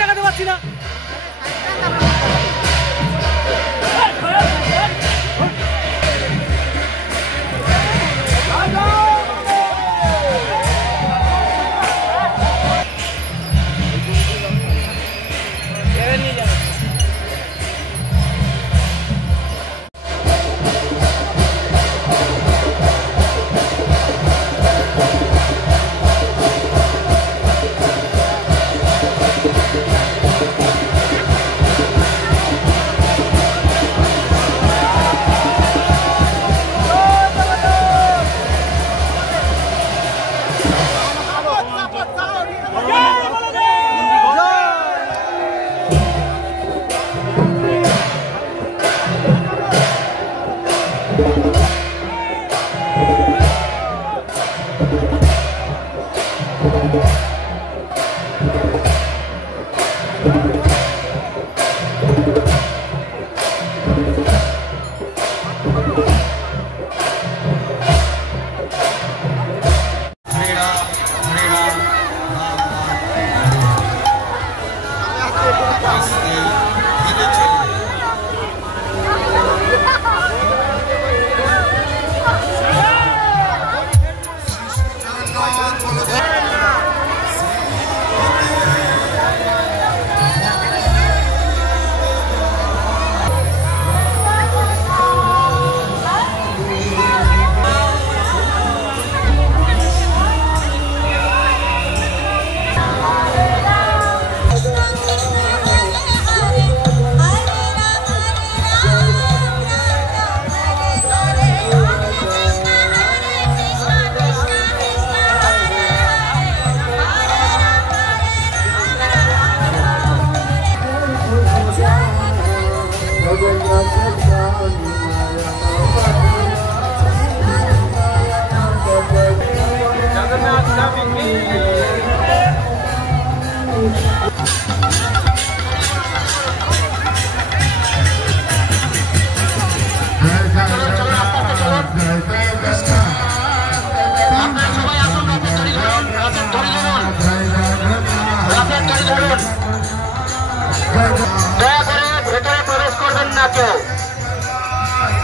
দেখাতে পারছি না।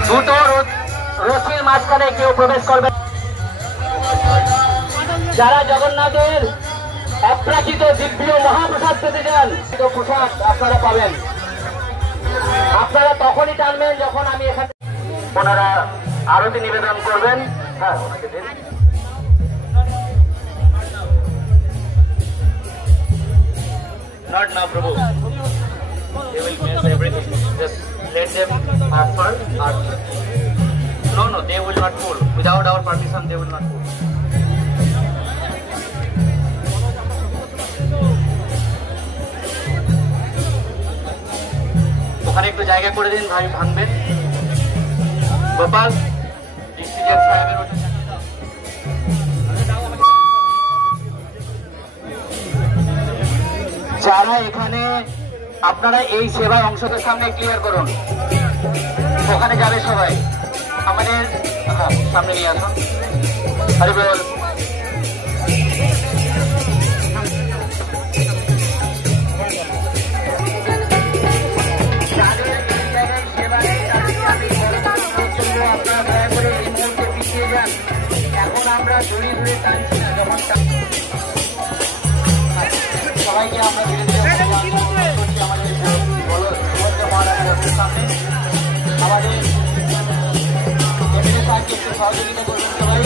দুটো রশির মাঝখানে কেউ প্রবেশ করবে। যারা জগন্নাথের অপ্রাকৃত দিব্য মহাপ্রসাদ পেতে যান, প্রসাদ আপনারা পাবেন। আপনারা তখনই টানবেন যখন আমি এখানে ওনারা আরতি নিবেদন করবেন। হ্যাঁ, ওনাকে দিন। Not now, Prabhu. They will miss everything. Just let them have fun. No, they will not pull. Without our permission, they will not pull. ওখানে একটু জায়গা করে দিন, ভাই ভাঙবেন। গোপাল ডিস্ট্রিক্ট সাহেবের যারা এখানে আপনারা এই সেবার অংশদের সামনে ক্লিয়ার করুন, ওখানে যাবে সবাই আমাদের সামনে নিয়ে আসুন। হরি বল। এখন আমরা দড়ি ধরে টানছি না, যখন সবাইকে আমরা ধীরে ধীরে আমাদের সামনে আমাদের সহযোগিতা করবেন সবাই।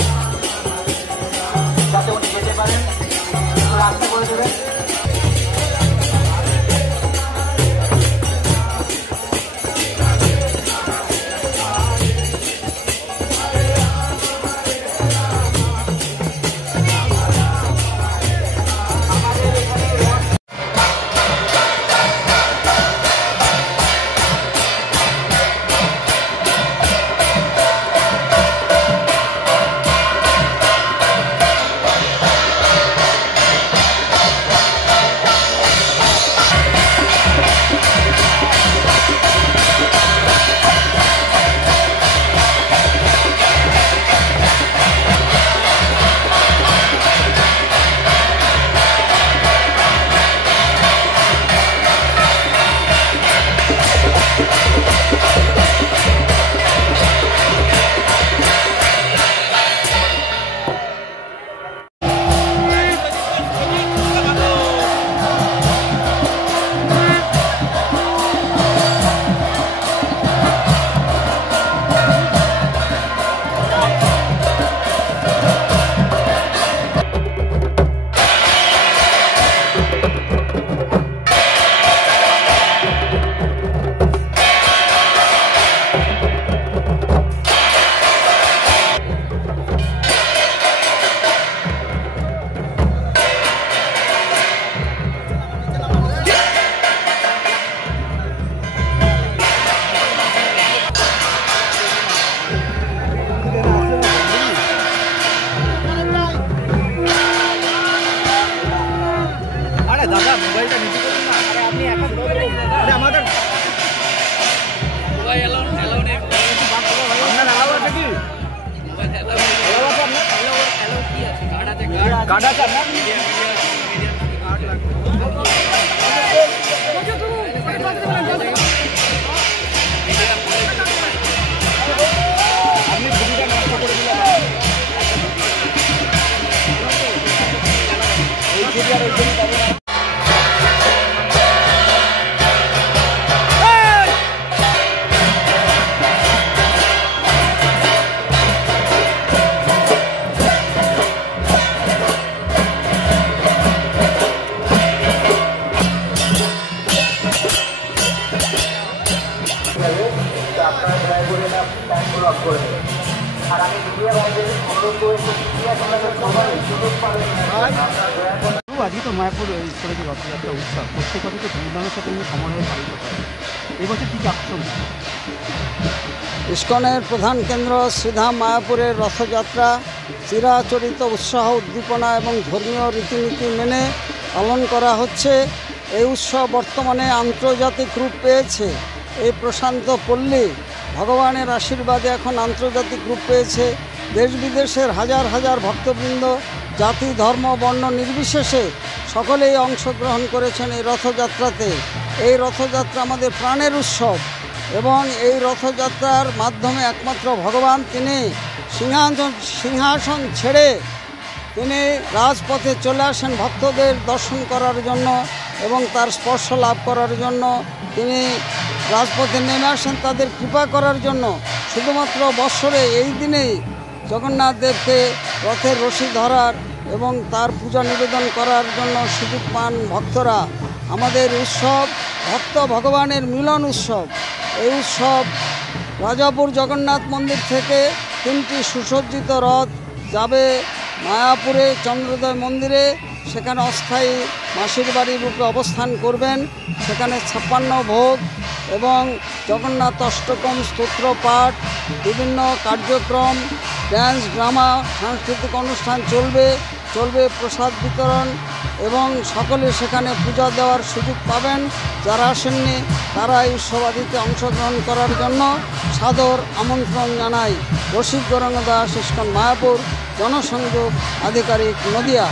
আজকে তো মায়াপুর ঈশ্বরের রথযাত্রা উৎসব প্রত্যেক বছর ধুমধামের সাথে সমারোহে পালিত হয়। এবছর কী আকর্ষণ? ইস্কনের প্রধান কেন্দ্র শ্রীধাম মায়াপুরের রথযাত্রা চিরাচরিত উৎসাহ উদ্দীপনা এবং ধর্মীয় রীতিনীতি মেনে পালন করা হচ্ছে। এই উৎসব বর্তমানে আন্তর্জাতিক রূপ পেয়েছে। এই প্রশান্ত পল্লী ভগবানের আশীর্বাদে এখন আন্তর্জাতিক রূপ পেয়েছে। দেশ বিদেশের হাজার হাজার ভক্তবৃন্দ জাতি ধর্ম বর্ণ নির্বিশেষে সকলেই অংশগ্রহণ করেছেন এই রথযাত্রাতে। এই রথযাত্রা আমাদের প্রাণের উৎসব এবং এই রথযাত্রার মাধ্যমে একমাত্র ভগবান তিনি সিংহাসন ছেড়ে তিনি রাজপথে চলে আসেন ভক্তদের দর্শন করার জন্য এবং তার স্পর্শ লাভ করার জন্য। তিনি রাজপথে নেমে আসেন তাদের কৃপা করার জন্য। শুধুমাত্র বৎসরে এই দিনেই জগন্নাথ দেবকে রথের রশি ধরার এবং তার পূজা নিবেদন করার জন্য সুযোগ পান ভক্তরা। আমাদের উৎসব ভক্ত ভগবানের মিলন উৎসব। এই উৎসব রাজাপুর জগন্নাথ মন্দির থেকে 3টি সুসজ্জিত রথ যাবে মায়াপুরে চন্দ্রোদয় মন্দিরে। সেখানে অস্থায়ী মাসির বাড়ির রূপে অবস্থান করবেন। সেখানে 56 ভোগ এবং জগন্নাথ অষ্টকম স্তোত্র পাঠ, বিভিন্ন কার্যক্রম, ড্যান্স ড্রামা, সাংস্কৃতিক অনুষ্ঠান চলবে প্রসাদ বিতরণ এবং সকলে সেখানে পূজা দেওয়ার সুযোগ পাবেন। যারা আসেননি তারা এই উৎসবাদিতে অংশগ্রহণ করার জন্য সাদর আমন্ত্রণ জানাই। রসিক গৌরাঙ্গ দাস, ইস্কন মায়াপুর, জনসংযোগ আধিকারিক, Nadia.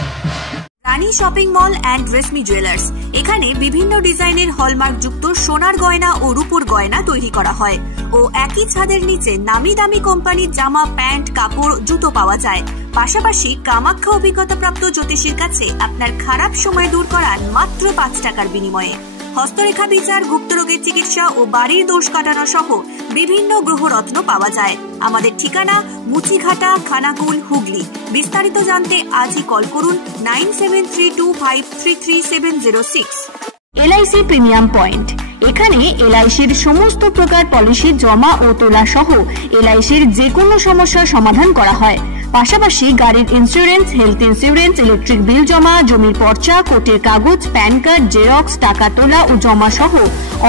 Rani shopping mall and Reshmi jewellers. এখানে বিভিন্ন ডিজাইনের হলমার্ক যুক্ত সোনার গয়না ও রূপোর গয়না তৈরি করা হয় ও একই ছাদের নিচে নামি দামি কোম্পানির জামা, প্যান্ট, কাপড়, জুতো পাওয়া যায়। পাশাপাশি কামাখ্যা অভিজ্ঞতাপ্রাপ্ত জ্যোতিষীর কাছে আপনার খারাপ সময় দূর করান মাত্র 5 টাকার বিনিময়ে। হস্তরেখা বিচার, গুপ্তরোগের চিকিৎসা ও বাড়ির দোষ কাটানো সহ বিভিন্ন গ্রহরত্ন পাওয়া যায়। আমাদের ঠিকানা মুচিঘাটা, খানাকুল, হুগলি। বিস্তারিত জানতে আজই কল করুন 9732533706। LIC premium point. এখানে এলআইসির সমস্ত প্রকার পলিসি জমা ও তোলা সহ এলআইসির যে কোনো সমস্যার সমাধান করা হয়। পাশাপাশি গাড়ির insurance, health insurance, electric bill জমা, জমির পর্চা, কোর্টের কাগজ, প্যান কার্ড, জেরক্স, টাকা তোলা ও জমা সহ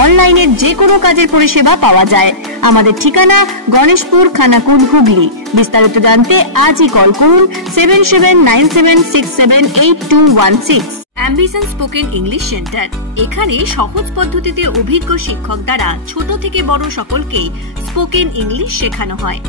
অনলাইনের যে কোনো কাজের পরিষেবা পাওয়া যায়। আমাদের ঠিকানা গণেশপুর, খানাকুল, হুগলি। বিস্তারিত জানতে আজই কল করুন 7797678216। Ambition spoken English centre. এখানে সহজ পদ্ধতিতে অভিজ্ঞ শিক্ষক দ্বারা ছোট থেকে বড় সকলকে স্পোকেন ইংলিশ শেখানো হয়।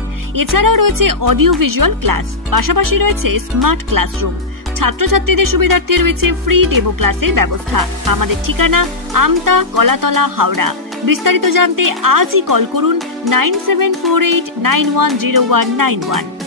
এছাড়াও রয়েছে অডিও ভিজুয়াল ক্লাস, পাশাপাশি রয়েছে স্মার্ট ক্লাসরুম। ছাত্রছাত্রীদের সুবিধার্থে রয়েছে ফ্রি ডেমো ক্লাসের ব্যবস্থা। আমাদের ঠিকানা আমতা, কলাতলা, হাওড়া। বিস্তারিত জানতে আজই কল করুন 9748910191।